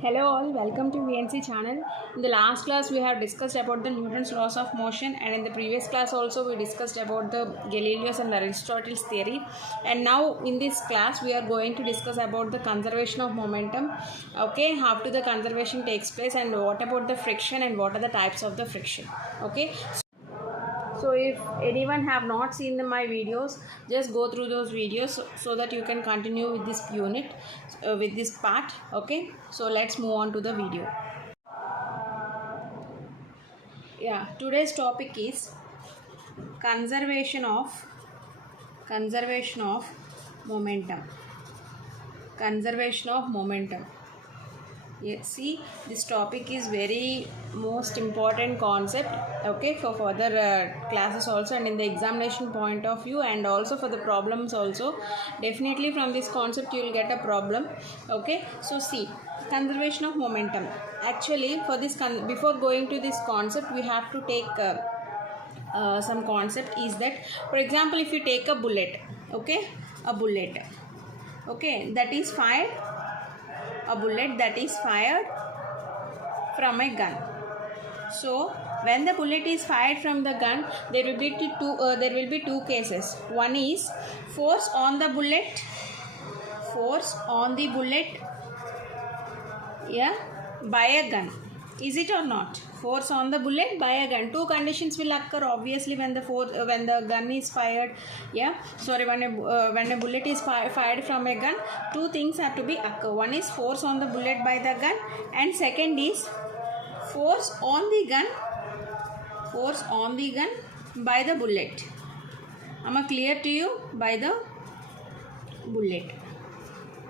Hello all, welcome to VNC channel. In the last class we have discussed about the Newton's laws of motion, and in the previous class also we discussed about the Galileo's and Aristotle's theory. And now in this class we are going to discuss about the conservation of momentum. Okay, how do the conservation takes place and what about the friction and what are the types of the friction. Okay. So if anyone have not seen my videos, just go through those videos so that you can continue with this unit, with this part. Okay, so let's move on to the video. Yeah, today's topic is conservation of momentum. Conservation of momentum. Yeah, see, this topic is very most important concept, okay, for further classes also, and in the examination point of view, and also for the problems also. Definitely from this concept you will get a problem. Okay, so see, conservation of momentum. Actually, for this before going to this concept, we have to take some concept is that, for example, if you take a bullet, okay, a bullet, okay, that is fired, a bullet that is fired from a gun. So when the bullet is fired from the gun, there will be two cases. One is force on the bullet, yeah, by a gun. Is it or not? Force on the bullet by a gun. Two conditions will occur obviously when the gun is fired. Yeah, sorry, when a bullet is fired from a gun, two things have to be occur. One is force on the bullet by the gun, and second is force on the gun by the bullet. Am I clear to you? By the bullet.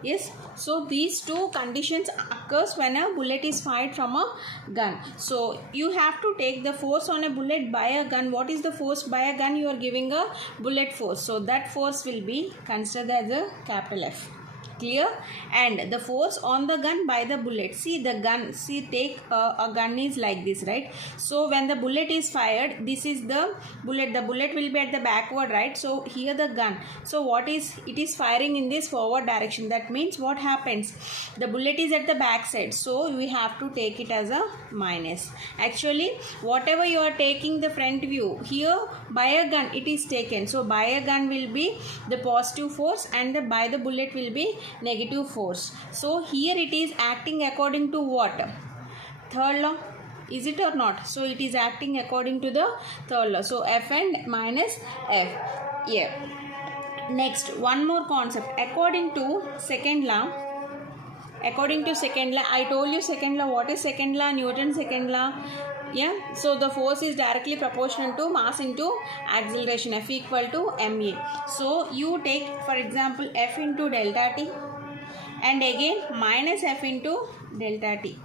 Yes, so these two conditions occurs when a bullet is fired from a gun. So you have to take the force on a bullet by a gun. What is the force by a gun? You are giving a bullet force, so that force will be considered as a capital F. Clear? And the force on the gun by the bullet. See the gun, see, take a gun is like this, right? So when the bullet is fired, this is the bullet will be at the backward, right? So here the gun, so what is it is firing in this forward direction. That means what happens, the bullet is at the back side, so we have to take it as a minus. Actually, whatever you are taking the front view, here by a gun it is taken, so by a gun will be the positive force and the by the bullet will be negative force. So here it is acting according to what? Third law. Is it or not? So it is acting according to the third law. So F and minus F. Yeah. Next, one more concept. According to second law, I told you second law. What is second law? Newton's second law. Yeah, so the force is directly proportional to mass into acceleration, F equal to ma. So you take, for example, F into delta t and again minus F into delta t.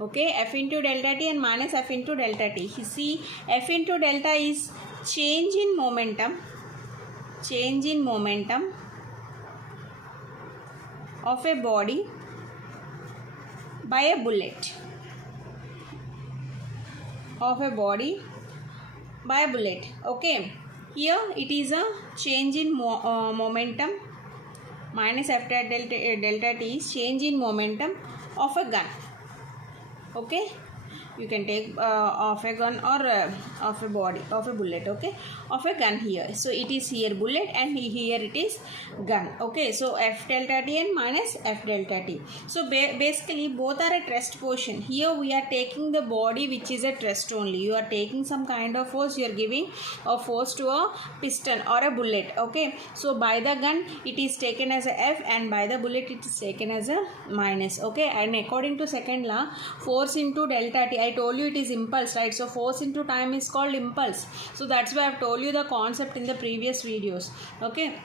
Okay, F into delta t and minus F into delta t. You see, F into delta is change in momentum of a body by a bullet. Okay, here it is a change in momentum. Minus F delta t is change in momentum of a gun. Okay, you can take of a gun or of a bullet. Okay, of a gun here. So it is here bullet and here it is gun. Okay, so F delta t and minus F delta t. So basically both are at rest position. Here we are taking the body which is at rest only. You are taking some kind of force. You are giving a force to a piston or a bullet. Okay, so by the gun it is taken as a F and by the bullet it is taken as a minus. Okay, and according to second law, force into delta t, I told you it is impulse, right? So force into time is called impulse. So that's why I have told you the concept in the previous videos. Okay,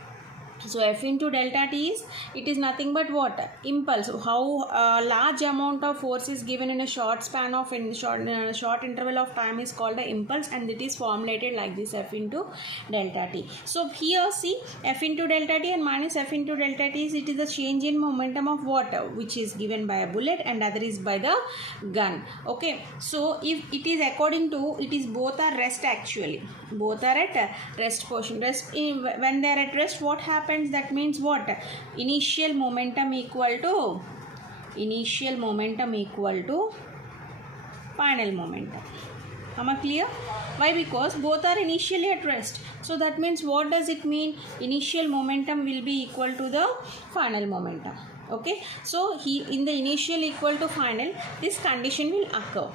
so F into delta t is, it is nothing but what? Impulse. How large amount of force is given in a short span of short interval of time is called the impulse, and it is formulated like this, F into delta t. So here see, F into delta t and minus F into delta t is, it is the change in momentum of water which is given by a bullet and other is by the gun. Okay, so if it is according to, it is both are rest, actually both are at rest position. When they are at rest, what happens? That means what? Initial momentum equal to initial momentum equal to final momentum. Am I clear? Why? Because both are initially at rest. So that means what does it mean? Initial momentum will be equal to the final momentum. Okay. So in the initial equal to final, this condition will occur.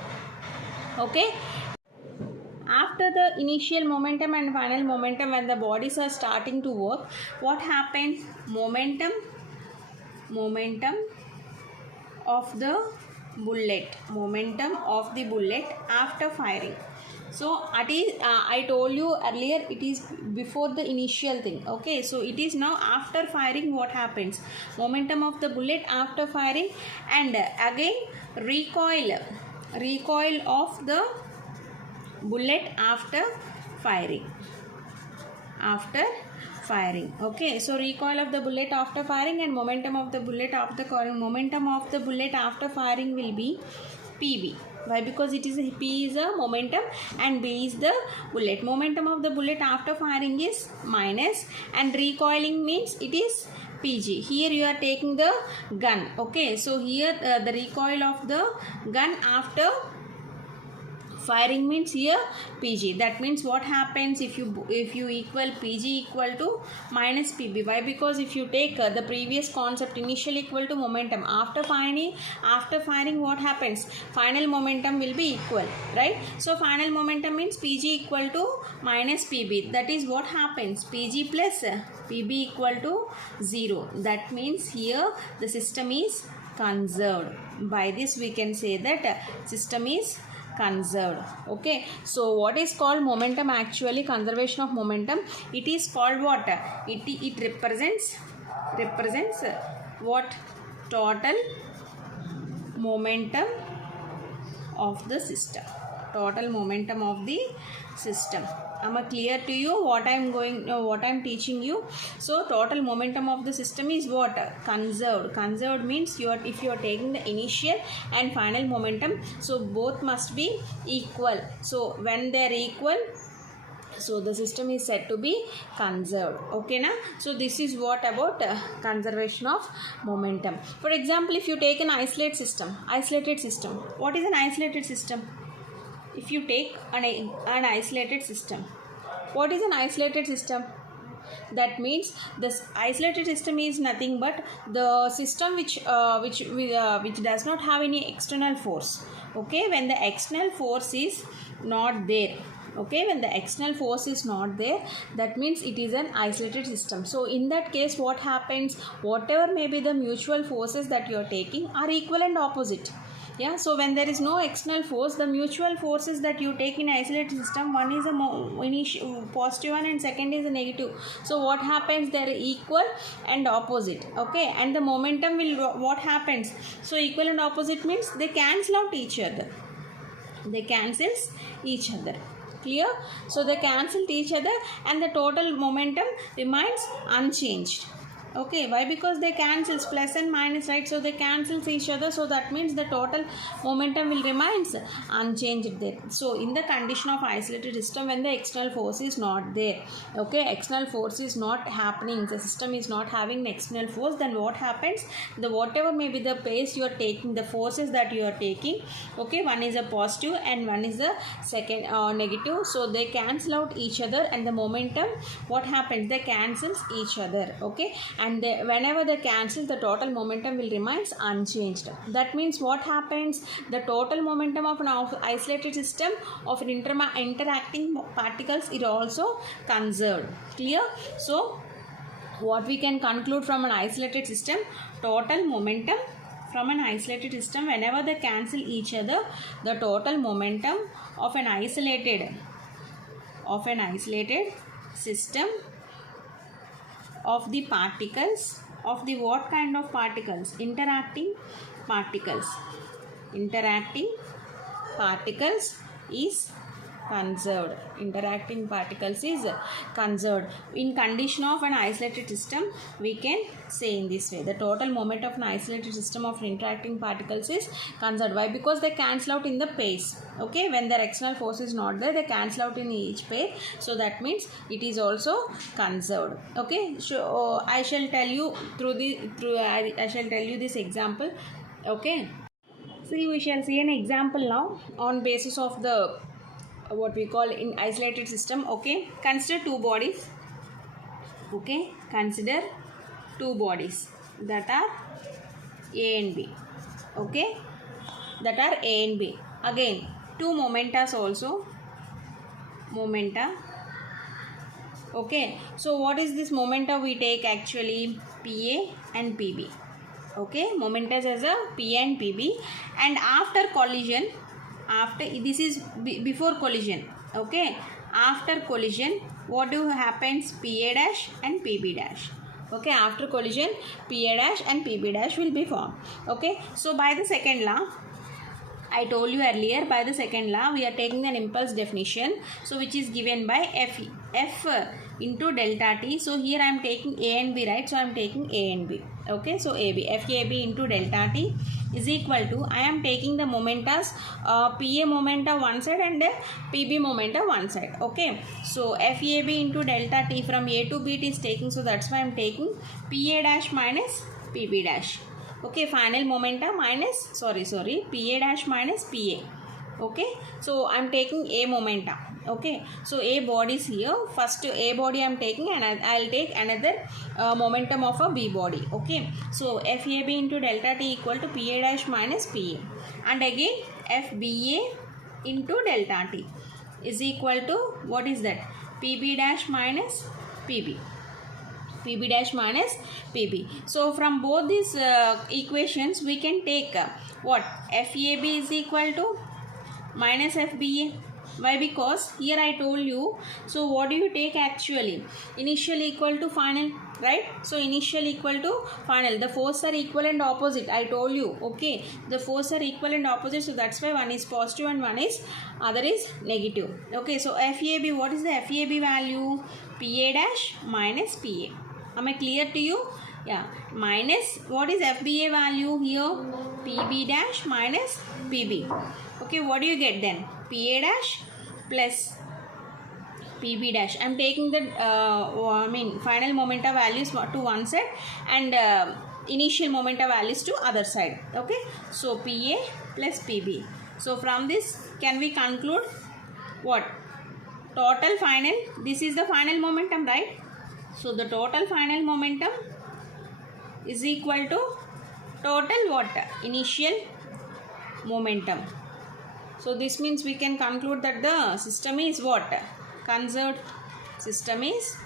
Okay. After the initial momentum and final momentum, when the bodies are starting to work, what happens? Momentum of the bullet, momentum of the bullet after firing. So I told you earlier, it is before the initial thing. Okay, so it is now after firing. What happens? Momentum of the bullet after firing, and again recoil of the bullet after firing. Okay, so recoil of the bullet after firing and momentum of the bullet after firing. Momentum of the bullet after firing will be PB. Why? Because P is a momentum and B is the bullet. Momentum of the bullet after firing is minus, and recoiling means it is PG. Here you are taking the gun. Okay, so here the recoil of the gun after firing means here PG. That means what happens if you equal PG equal to minus PB. Why? Because if you take the previous concept, initial equal to momentum, after firing what happens? Final momentum will be equal, right? So final momentum means PG equal to minus PB. That is what happens? PG plus PB equal to 0. That means here the system is conserved. By this we can say that system is conserved. Okay, so what is called momentum? Actually, conservation of momentum, it is called what? It represents what? Total momentum of the system. Total momentum of the system. Am I clear to you what I am teaching you? So total momentum of the system is what? Conserved. Conserved means if you are taking the initial and final momentum, so both must be equal. So when they are equal, so the system is said to be conserved. Okay na? So this is what about conservation of momentum. For example, if you take an isolated system. What is an isolated system? If you take an isolated system, what is an isolated system? That means this isolated system is nothing but the system which does not have any external force. Okay, when the external force is not there. Okay, when the external force is not there, that means it is an isolated system. So in that case, what happens? Whatever may be the mutual forces that you are taking are equal and opposite. Yeah, so when there is no external force, the mutual forces that you take in isolated system, one is a positive one and second is a negative. So what happens? They are equal and opposite. Okay, and the momentum will, what happens? So equal and opposite means they cancel out each other. Clear? So they cancel each other and the total momentum remains unchanged. Okay, why? Because they cancels plus and minus, right? So they cancels each other, so that means the total momentum will remains unchanged there. So in the condition of isolated system, when the external force is not there, okay, external force is not happening, the system is not having the external force, then what happens? The whatever may be the pace you are taking, the forces that you are taking, okay, one is a positive and one is a second negative, so they cancel out each other and the momentum, what happens? They cancels each other. Okay, and whenever they cancel, the total momentum will remains unchanged. That means what happens? The total momentum of an isolated system of an interacting particles is also conserved. Clear? So what we can conclude from an isolated system? Total momentum from an isolated system, whenever they cancel each other, the total momentum of an isolated system of the particles, of the what kind of particles? Interacting particles is conserved. Interacting particles is conserved. In condition of an isolated system, we can say in this way: the total moment of an isolated system of interacting particles is conserved. Why? Because they cancel out in the pace. Okay, when their external force is not there, they cancel out in each pair. So that means it is also conserved. Okay, so I shall tell you I shall tell you this example. Okay. See, we shall see an example now on basis of the what we call in isolated system. Okay, consider two bodies. Okay, consider two bodies that are A and B. Okay, that are A and B. Again, two momentas also. Momenta. Okay, so what is this momenta we take actually? PA and PB. Okay, momentas as a P and PB, and after collision, after this is before collision. Okay, after collision, what do happens? PA dash and PB dash. Okay, after collision, PA dash and PB dash will be formed. Okay, so by the second law, I told you earlier, by the second law we are taking an impulse definition, so which is given by F into delta T. So here I am taking A and B, right? So I am taking A and B. Okay, so AB, FAB into delta T is equal to, I am taking the momentas, PA momenta one side and PB momenta one side. Okay, so FAB into delta T from A to B it is taking, so that's why I am taking PA dash minus PB dash. Okay, final momenta minus PA dash minus PA. Okay, so I am taking A momenta. Okay, so A bodies here. First A body I am taking, and I will take another momentum of a B body. Okay, so FAB into delta T equal to PA dash minus PA, and again FBA into delta T is equal to, what is that? PB dash minus PB. PB dash minus PB. So from both these equations we can take what? FAB is equal to minus FBA. Why? Because here I told you, so what do you take actually? Initial equal to final, right? So initial equal to final. The forces are equal and opposite, I told you. Okay, the forces are equal and opposite, so that's why one is positive and one is other is negative. Okay, so FAB, what is the FAB value? PA dash minus PA. Am I clear to you? Yeah, minus, what is FBA value here? PB dash minus PB. Okay, what do you get then? PA dash plus PB dash. I am taking the final momenta values to one side and initial momenta values to other side. Okay, so PA plus PB. So from this, can we conclude what? Total final, this is the final momentum, right? So the total final momentum is equal to total what? Initial momentum. So this means we can conclude that the system is what? Conserved. System is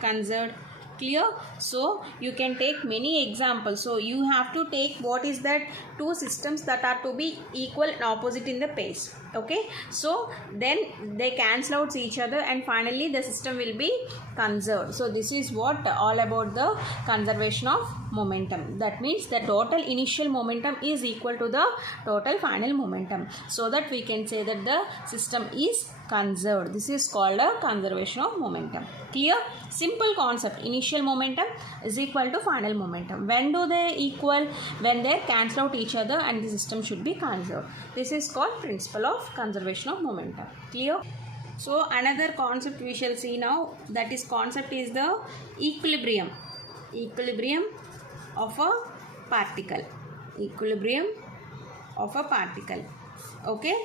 conserved. Clear? So you can take many examples. So you have to take what is that? Two systems that are to be equal and opposite in the pace. Okay, so then they cancel out each other and finally the system will be conserved. So this is what all about the conservation of momentum. That means the total initial momentum is equal to the total final momentum, so that we can say that the system is conserved. This is called a conservation of momentum. Clear? Simple concept. Initial momentum is equal to final momentum. When do they equal? When they cancel out each other and the system should be conserved. This is called principle of conservation of momentum. Clear? So another concept we shall see now, that is concept is the equilibrium. Equilibrium of a particle. Equilibrium of a particle. Okay,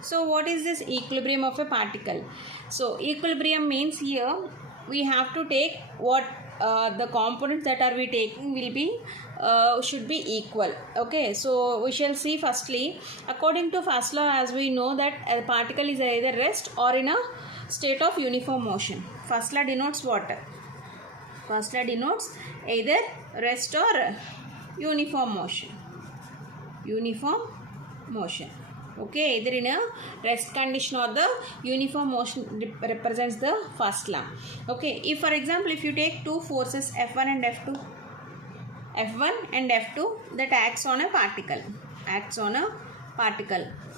so what is this equilibrium of a particle? So equilibrium means here we have to take what the components that are we taking will be should be equal. Okay, so we shall see firstly, according to first law, as we know that a particle is either rest or in a state of uniform motion. First law denotes what? First law denotes either rest or uniform motion. Uniform motion. Okay, either in a rest condition or the uniform motion represents the first law. Okay, if for example if you take two forces F1 and F2, F1 and F2 that acts on a particle,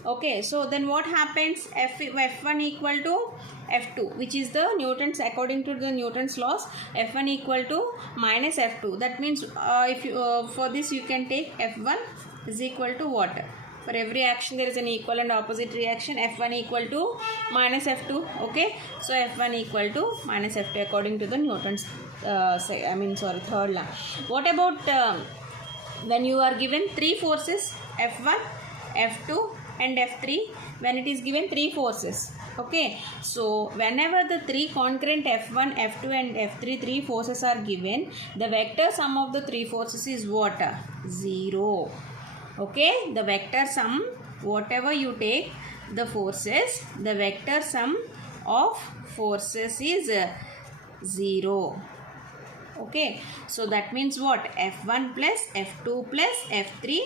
Okay, so then what happens? F1 equal to F2, which is the Newton's, according to the Newton's laws, F1 equal to minus F2. That means if you for this you can take F1 is equal to what? For every action there is an equal and opposite reaction. F1 equal to minus F2. Okay, so F1 equal to minus F2 according to the Newton's third law. What about when you are given three forces F1, F2 and F3 when it is given 3 forces. Okay, so whenever the 3 concurrent F1, F2 and F3 3 forces are given, the vector sum of the 3 forces is what? 0. Okay, the vector sum, whatever you take the forces, the vector sum of forces is 0. Okay, so that means what? F1 plus F2 plus F3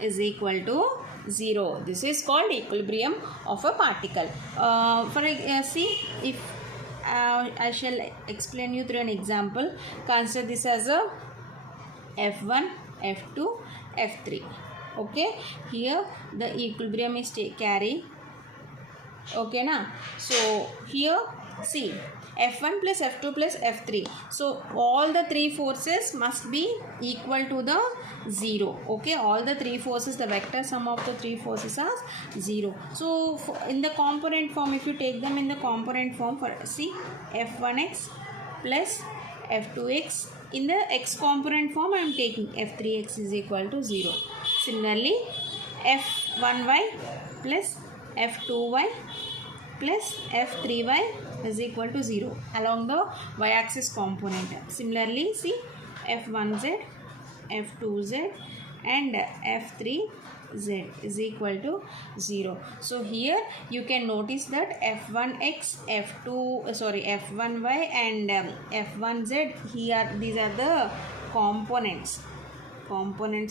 is equal to 0. This is called equilibrium of a particle. See, if I shall explain you through an example. Consider this as a F1, F2, F3. Okay, here the equilibrium is carry. Okay, na? So here see, F1 plus F2 plus F3. So all the 3 forces must be equal to the 0. Okay, all the 3 forces, the vector sum of the 3 forces are 0. So in the component form, if you take them in the component form, for see, F1x plus F2x, in the x component form I am taking F3x is equal to 0. Similarly, F1y plus F2y plus F3y is equal to 0 along the y-axis component. Similarly, see, F1z, F2z and F3z is equal to 0. So here you can notice that F1x, F1y and F1z, here these are the components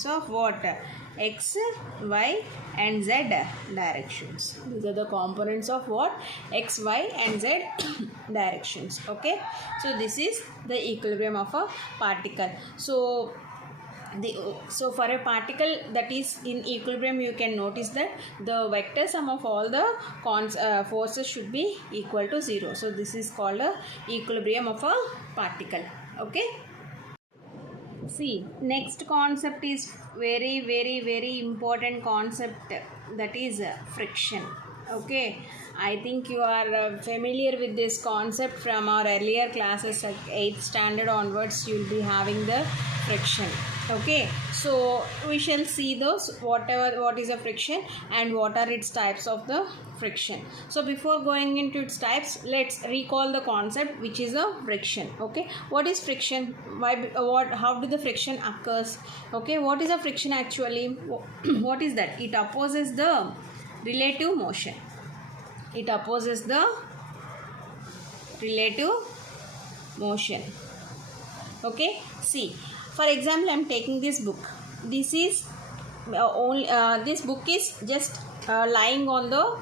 of what? X, Y and Z directions. These are the components of what? X, Y and Z directions. Okay, so this is the equilibrium of a particle. So for a particle that is in equilibrium, you can notice that the vector sum of all the forces should be equal to 0. So this is called a equilibrium of a particle. Okay. See, next concept is very important concept, that is friction. Okay, I think you are familiar with this concept from our earlier classes, like 8th standard onwards. You will be having the friction. Okay, so we shall see those, what is a friction and what are its types of the friction. So before going into its types, let's recall the concept, which is a friction. Okay, what is friction? How do the friction occurs? Okay, what is a friction actually? What is that? It opposes the relative motion. It opposes the relative motion. Okay, see, for example, I am taking this book. This is this book is just lying on the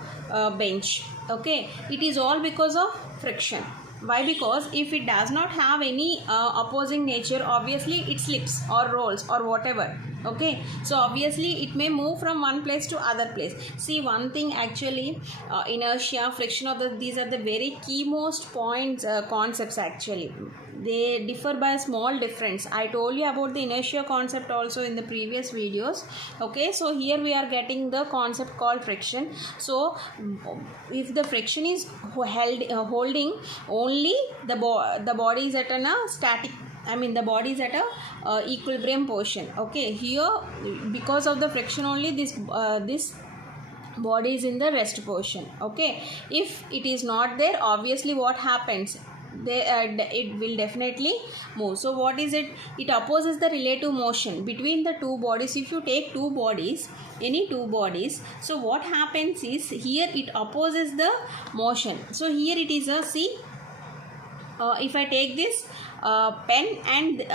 bench. Okay, it is all because of friction. Why? Because if it does not have any opposing nature, obviously it slips or rolls or whatever. Okay, so obviously it may move from one place to other place. See, one thing actually, inertia, friction, these are the very key most points, concepts actually. They differ by a small difference. I told you about the inertia concept also in the previous videos. Okay, so here we are getting the concept called friction. So if the friction is holding only the body is at a static, the body is at a equilibrium position. Okay, here because of the friction only this body is in the rest position. Okay, if it is not there, obviously what happens? It will definitely move. So what is it? It opposes the relative motion between the two bodies. If you take two bodies, any two bodies, so what happens is here it opposes the motion. So here it is a, see, if I take this pen and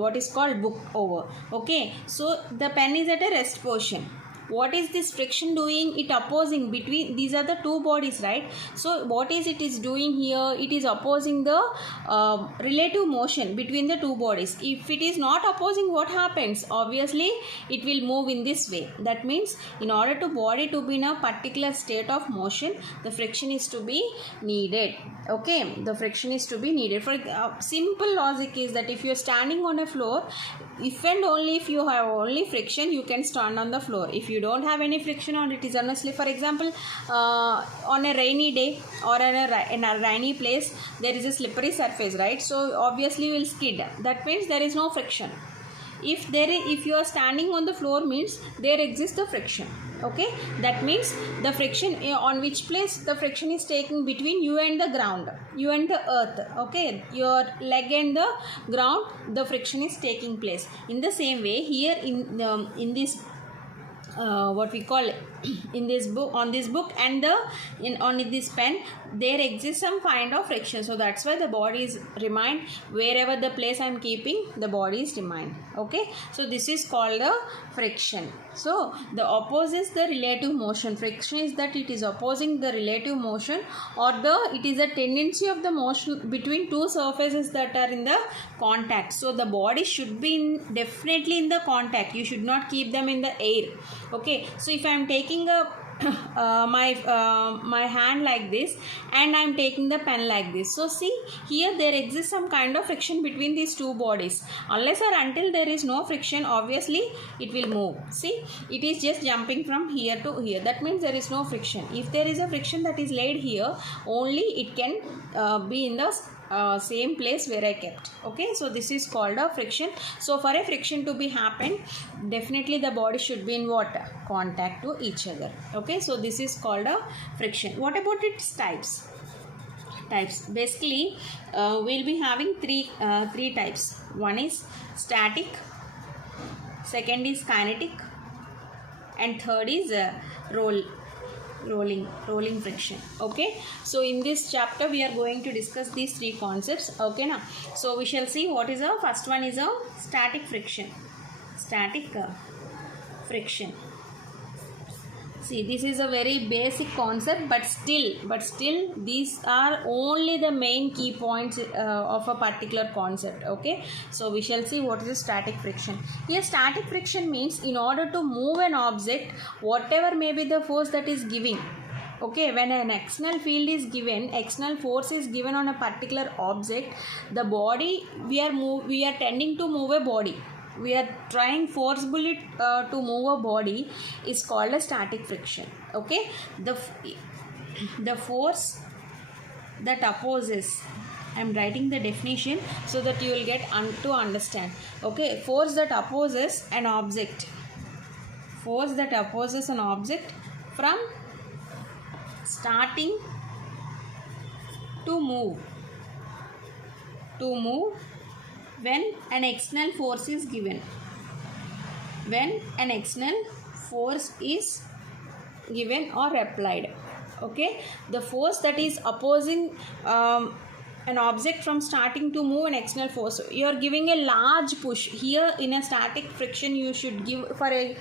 what is called book over. Okay, so the pen is at a rest position. What is this friction doing? It opposing between, these are the two bodies, right? So what is it is doing here? It is opposing the relative motion between the two bodies. If it is not opposing, what happens? Obviously it will move in this way. That means in order to body to be in a particular state of motion, the friction is to be needed. Okay, the friction is to be needed. For simple logic is that if you are standing on a floor, if and only if you have only friction, you can stand on the floor. If you don't have any friction or it is on a slip, for example, on a rainy day or in a rainy place, there is a slippery surface, right? So obviously you will skid. That means there is no friction. if you are standing on the floor means there exists the friction. Okay, that means the friction on which place the friction is taking between you and the ground, you and the earth. Okay, your leg and the ground, the friction is taking place. In the same way here in this what we call in this book, on this book and on this pen, there exists some kind of friction. So that's why the body is remained wherever the place I am keeping, the body is remained. Okay, so this is called the friction. So the opposes the relative motion. Friction is that it is opposing the relative motion, or it is a tendency of the motion between two surfaces that are in the contact. So the body should be definitely in the contact. You should not keep them in the air. Okay, so if I am taking a my hand like this and I am taking the pen like this, so see here there exists some kind of friction between these two bodies. Unless or until there is no friction, obviously it will move. See, it is just jumping from here to here. That means there is no friction. If there is a friction that is laid here, only it can be in the same place where I kept. Okay, so this is called a friction. So for a friction to be happen, definitely the body should be in what? Contact to each other. Okay, so this is called a friction. What about its types? Basically we'll be having three types. One is static, second is kinetic, and third is rolling friction. Okay, so in this chapter we are going to discuss these three concepts. Okay, now so we shall see what is a first one is a static friction. See, this is a very basic concept, but still these are only the main key points of a particular concept. Okay, so we shall see what is a static friction. Here static friction means in order to move an object, whatever may be the force that is giving. Okay, when an external field is given, external force is given on a particular object, the body we are tending to move a body. We are trying forcibly to move a body is called a static friction. Okay, the force that opposes, I am writing the definition so that you will get to understand. Okay, force that opposes an object from starting to move when an external force is given. When an external force is given or applied. Okay, the force that is opposing an object from starting to move an external force. You are giving a large push. Here in a static friction you should give for a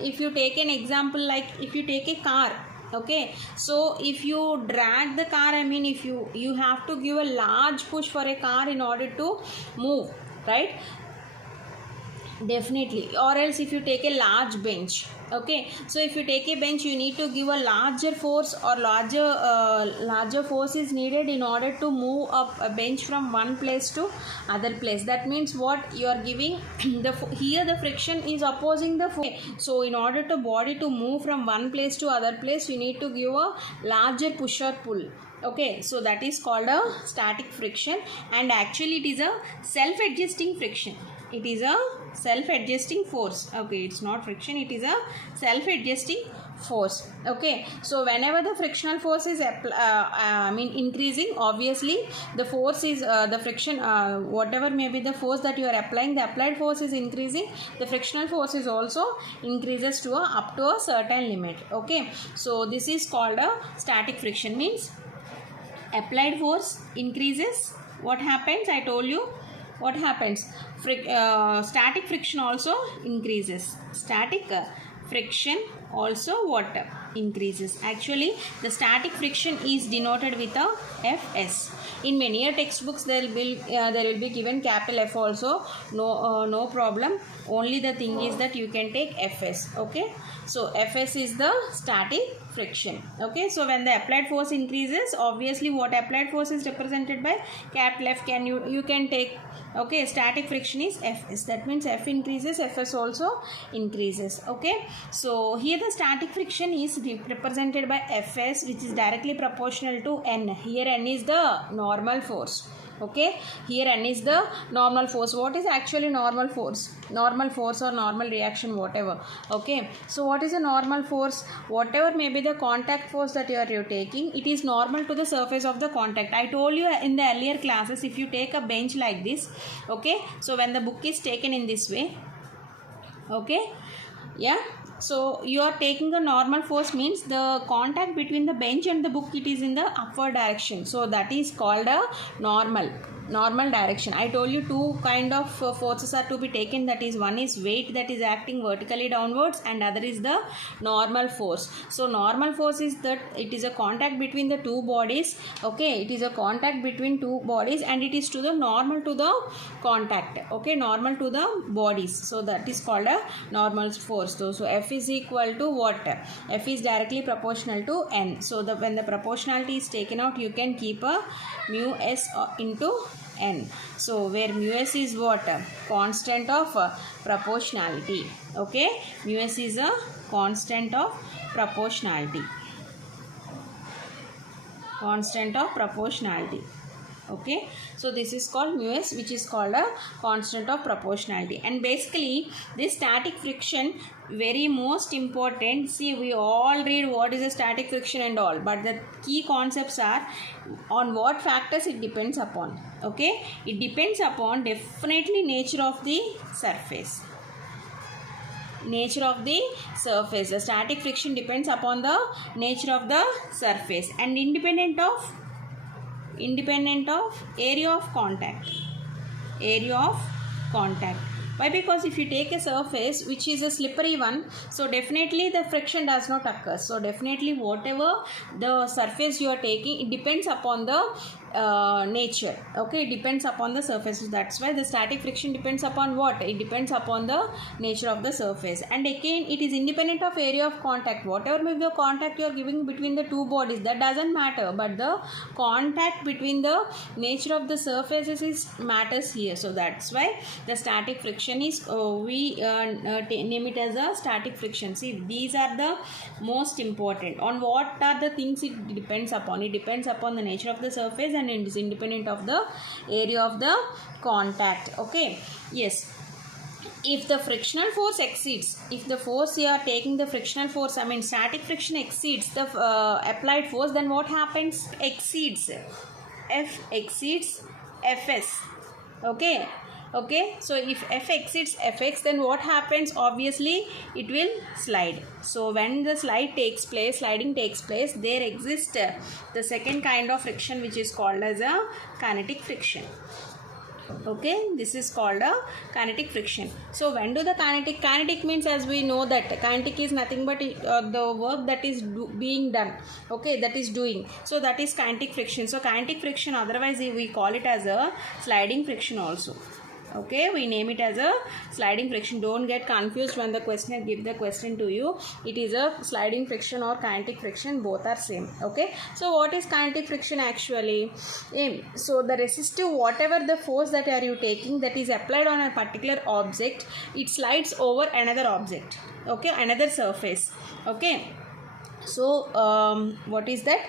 if you take an example, like if you take a car. Okay, so if you drag the car, I mean if you have to give a large push for a car in order to move, right? Definitely. Or else if you take a large bench. Okay, so if you take a bench, you need to give a larger force, or larger force is needed in order to move up a bench from one place to other place. That means what you are giving here the friction is opposing the force. So in order to body to move from one place to other place, you need to give a larger push or pull. Okay, so that is called a static friction, and actually it is a self-adjusting friction. It is a self-adjusting force. Okay, it's not friction, it is a self-adjusting force. Okay, so whenever the frictional force is increasing, obviously the force is the friction whatever may be the force that you are applying, the applied force is increasing, the frictional force is also increases to up to a certain limit. Okay, so this is called a static friction. Means applied force increases, what happens? I told you what happens. Static friction also increases. Static friction also what increases. Actually the static friction is denoted with a Fs. In many textbooks there will be given capital F also. No problem. Only the thing is that you can take Fs. Okay, so Fs is the static friction. Okay, so when the applied force increases, obviously what applied force is represented by capital F, you can take. Okay, static friction is Fs. That means F increases, Fs also increases. Okay, so here the static friction is represented by Fs, which is directly proportional to N. Here N is the normal force. Okay, here N is the normal force. What is actually normal force? Normal force or normal reaction, whatever. Okay, so what is a normal force? Whatever may be the contact force that you are taking, it is normal to the surface of the contact. I told you in the earlier classes, if you take a bench like this, okay, so when the book is taken in this way, okay, yeah, so you are taking a normal force means the contact between the bench and the book, it is in the upward direction, so that is called a normal direction. I told you two kind of forces are to be taken, that is one is weight that is acting vertically downwards and other is the normal force. So normal force is that it is a contact between the two bodies, okay, it is a contact between two bodies and it is to the normal to the contact, okay, normal to the bodies, so that is called a normal force. So F is equal to what? F is directly proportional to N. So when the proportionality is taken out, you can keep a mu S into N. So where mu S is what? Constant of proportionality. Okay, mu S is a constant of proportionality. Constant of proportionality. Okay, so this is called mu S, which is called a constant of proportionality. And basically this static friction, very most important. See, we all read what is a static friction and all, but the key concepts are on what factors it depends upon. Okay, it depends upon definitely nature of the surface. Nature of the surface. The static friction depends upon the nature of the surface and independent of area of contact. Why? Because if you take a surface which is a slippery one, so definitely the friction does not occur. So definitely whatever the surface you are taking, it depends upon the nature. Okay, it depends upon the surface. That's why the static friction depends upon what? It depends upon the nature of the surface. And again, it is independent of area of contact. Whatever may be the contact you are giving between the two bodies, that doesn't matter, but the contact between the nature of the surfaces is matters here. So that's why the static friction is we name it as a static friction. See, these are the most important. On what are the things it depends upon? It depends upon the nature of the surface and it is independent of the area of the contact. Okay, yes. If the frictional force exceeds, if the force you are taking, the frictional force, I mean static friction exceeds the applied force, then what happens? Exceeds. F exceeds Fs. Okay. Okay, so if F exceeds Fx, then what happens? Obviously it will slide. So when the sliding takes place, there exists the second kind of friction, which is called as a kinetic friction. Okay, this is called a kinetic friction. So when do the kinetic means, as we know that kinetic is nothing but the work that is being done, okay, that is doing, so that is kinetic friction. So kinetic friction, otherwise we call it as a sliding friction also. Okay, we name it as a sliding friction. Don't get confused when the questioner gives the question to you. It is a sliding friction or kinetic friction, both are same. Okay, so what is kinetic friction actually? So the resistive, whatever the force that are you taking, that is applied on a particular object, it slides over another object, okay, another surface. Okay, so what is that?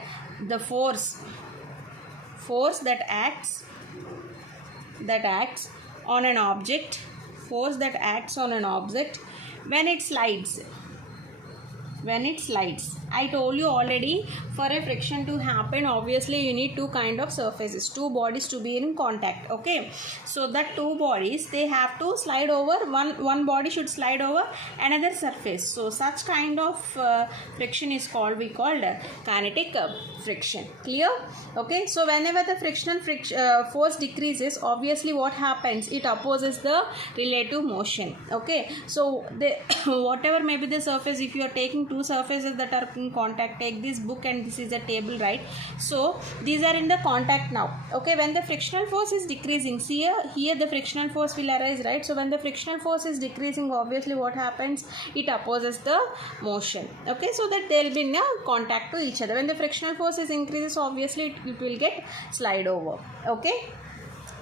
The force that acts on an object, force that acts on an object when it slides. I told you already, for a friction to happen, obviously you need two kind of surfaces, two bodies to be in contact. Okay, so that two bodies, they have to slide over, one body should slide over another surface. So such kind of friction is called, we called kinetic friction. Clear? Okay, so whenever the frictional force decreases, obviously what happens? It opposes the relative motion. Okay, so whatever may be the surface, if you are taking two surfaces that are in contact, take this book and this is a table, right? So these are in the contact now. Okay, when the frictional force is decreasing, see here the frictional force will arise, right? So when the frictional force is decreasing, obviously what happens? It opposes the motion. Okay, so that there will be no contact to each other. When the frictional force is increases, obviously it will get slide over. Okay,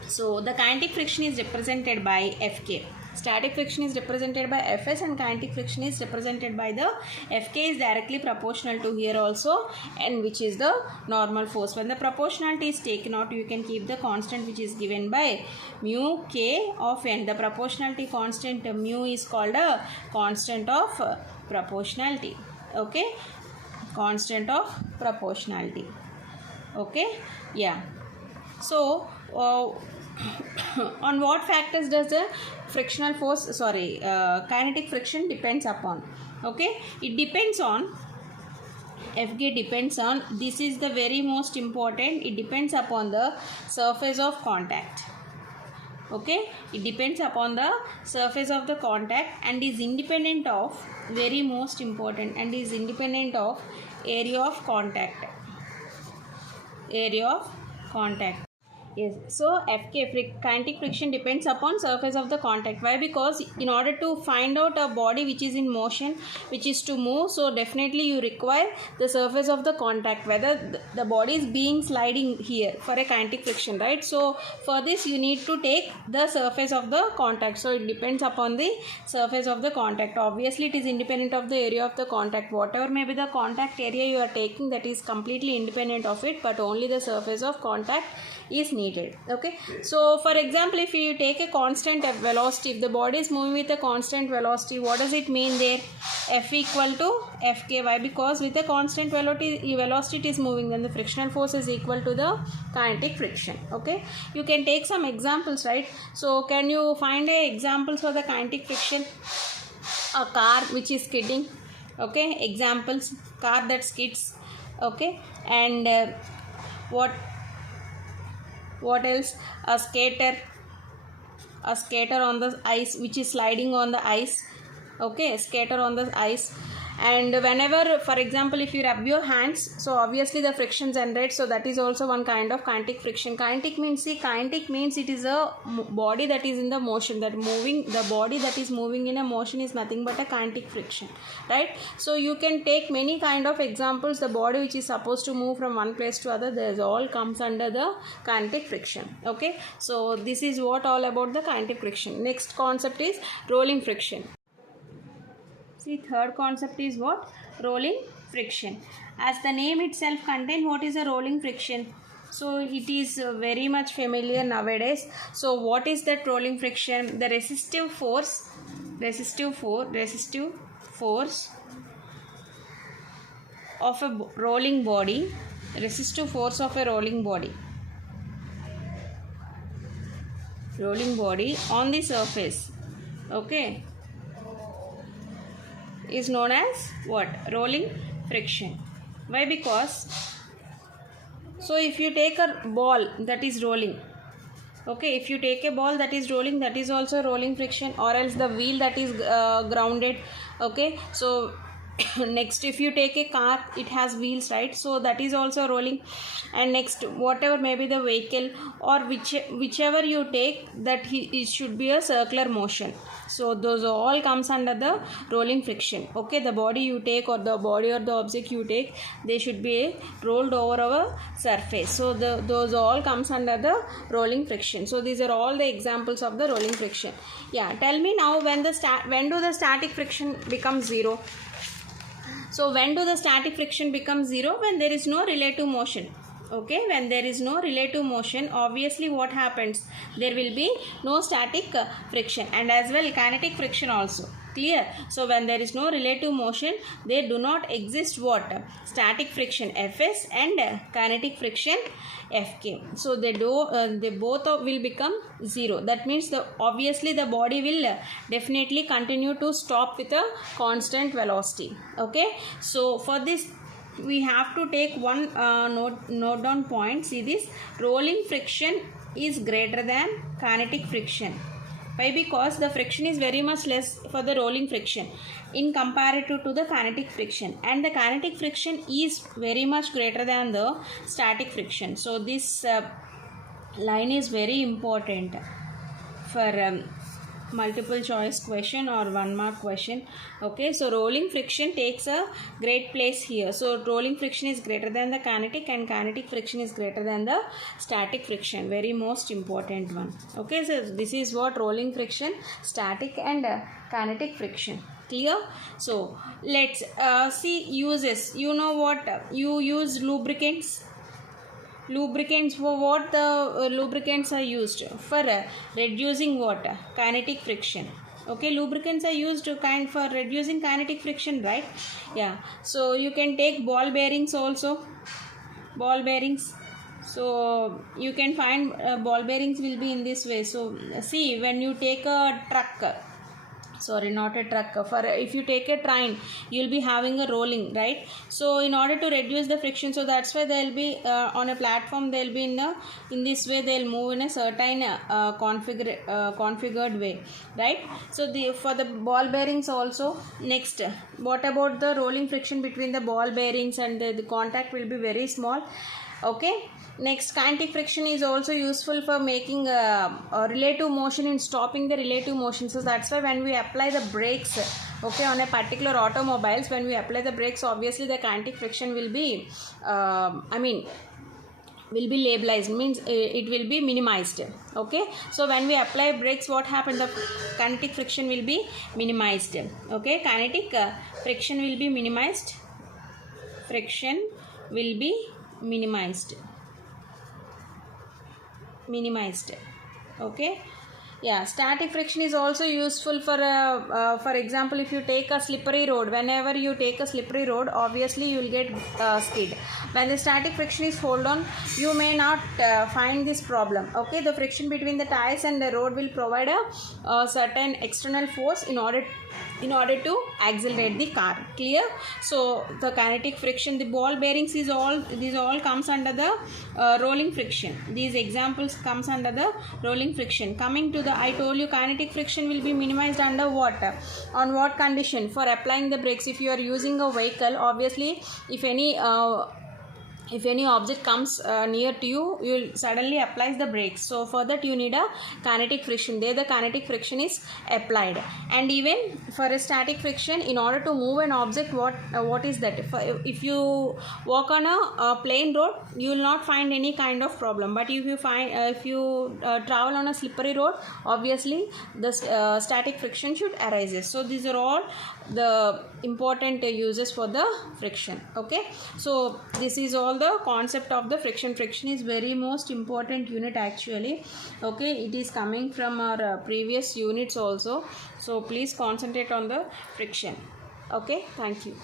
so the kinetic friction is represented by Fk. Static friction is represented by Fs and kinetic friction is represented by the Fk is directly proportional to here also, and which is the normal force. When the proportionality is taken out, you can keep the constant which is given by mu k of n. The proportionality constant mu is called a constant of proportionality. Okay, constant of proportionality. Okay, yeah. So on what factors does the frictional force kinetic friction depends upon? Okay, it depends on Fg depends on, this is the very most important, it depends upon the surface of contact. Okay, it depends upon the surface of the contact and is independent of, very most important, and is independent of area of contact. Area of contact. Yes, so Fk, kinetic friction, depends upon surface of the contact. Why? Because in order to find out a body which is in motion, which is to move, so definitely you require the surface of the contact, whether the body is being sliding here for a kinetic friction, right? So for this you need to take the surface of the contact. So it depends upon the surface of the contact. Obviously it is independent of the area of the contact. Whatever may be the contact area you are taking, that is completely independent of it, but only the surface of contact is needed. Okay, so for example, if you take a constant velocity, if the body is moving with a constant velocity, what does it mean there? F equal to Fk. Why? Because with a constant velocity it is moving, then the frictional force is equal to the kinetic friction. Okay, you can take some examples, right? So can you find examples for the kinetic friction? A car which is skidding. Okay, examples: car that skids. Okay, and what else? A skater on the ice which is sliding on the ice. Okay, skater on the ice. And whenever, for example, if you rub your hands, so obviously the friction generates, so that is also one kind of kinetic friction. Kinetic means it is a body that is in the motion, that moving, the body that is moving in a motion is nothing but a kinetic friction, right? So you can take many kind of examples. The body which is supposed to move from one place to other, this all comes under the kinetic friction. Okay, so this is what all about the kinetic friction. Next concept is rolling friction. See, third concept is what? Rolling friction. As the name itself contains, what is a rolling friction? So it is very much familiar nowadays. So what is that rolling friction? The resistive force of a rolling body. Resistive force of a rolling body on the surface. Okay, is known as what? Rolling friction. Why? Because, so if you take a ball that is rolling, okay, if you take a ball that is rolling, that is also rolling friction, or else the wheel that is grounded. Okay, so next, if you take a car, it has wheels, right? So that is also rolling. And next, whatever may be the vehicle, or whichever you take, that it should be a circular motion. So those all comes under the rolling friction. Okay, the body you take, or the body or the object you take, they should be rolled over our surface. So those all comes under the rolling friction. So these are all the examples of the rolling friction. Yeah, tell me now, when do the static friction become zero? So when do the static friction become zero? When there is no relative motion. Okay, when there is no relative motion, obviously what happens? There will be no static friction, and as well kinetic friction also. Clear? So when there is no relative motion, there do not exist what? Static friction Fs and kinetic friction Fk. So they both will become zero. That means obviously the body will definitely continue to stop with a constant velocity. Okay, so for this we have to take one note down point. See this: rolling friction is greater than kinetic friction. Why? Because the friction is very much less for the rolling friction in comparative to the kinetic friction, and the kinetic friction is very much greater than the static friction. So this line is very important for multiple choice question or 1 mark question. Okay, so rolling friction takes a great place here. So rolling friction is greater than the kinetic, and kinetic friction is greater than the static friction. Very most important one. Okay, so this is what rolling friction, static and kinetic friction. Clear? So let's see uses. You know what? You use lubricants. Lubricants, for what the lubricants are used? For reducing what? Kinetic friction. Okay, lubricants are used for reducing kinetic friction, right? Yeah. So you can take ball bearings also. Ball bearings. So you can find ball bearings will be in this way. So see, when you take a truck, sorry, not a truck, for if you take a train, you'll be having a rolling, right? So in order to reduce the friction, so that's why they'll be on a platform, they'll be in this way, they'll move in a certain configured way, right? So for the ball bearings also. Next, what about the rolling friction between the ball bearings, and the contact will be very small. Okay, next, kinetic friction is also useful for making a relative motion, in stopping the relative motion. So that's why when we apply the brakes, okay, on a particular automobiles, when we apply the brakes, obviously the kinetic friction will be will be labelized, means it will be minimized. Okay, so when we apply brakes, what happened? The kinetic friction will be minimized. Okay, kinetic friction will be minimized. Friction will be minimized. Okay, yeah. Static friction is also useful for example, if you take a slippery road, whenever you take a slippery road, obviously you will get skid. When the static friction is hold on, you may not find this problem. Okay, the friction between the tires and the road will provide a certain external force in order to accelerate the car. Clear? So the kinetic friction, the ball bearings these all comes under the rolling friction. These examples comes under the rolling friction. Coming to the, I told you kinetic friction will be minimized under what? On what condition? For applying the brakes. If you are using a vehicle, obviously if any object comes near to you, you will suddenly apply the brakes. So for that you need a kinetic friction. There the kinetic friction is applied. And even for a static friction, in order to move an object, what is that? If you walk on a plain road, you will not find any kind of problem. But if you travel on a slippery road, obviously the static friction should arise. So these are all the important uses for the friction. Okay, so this is all the concept of the friction. Friction is very most important unit actually. Okay, it is coming from our previous units also. So please concentrate on the friction. Okay, thank you.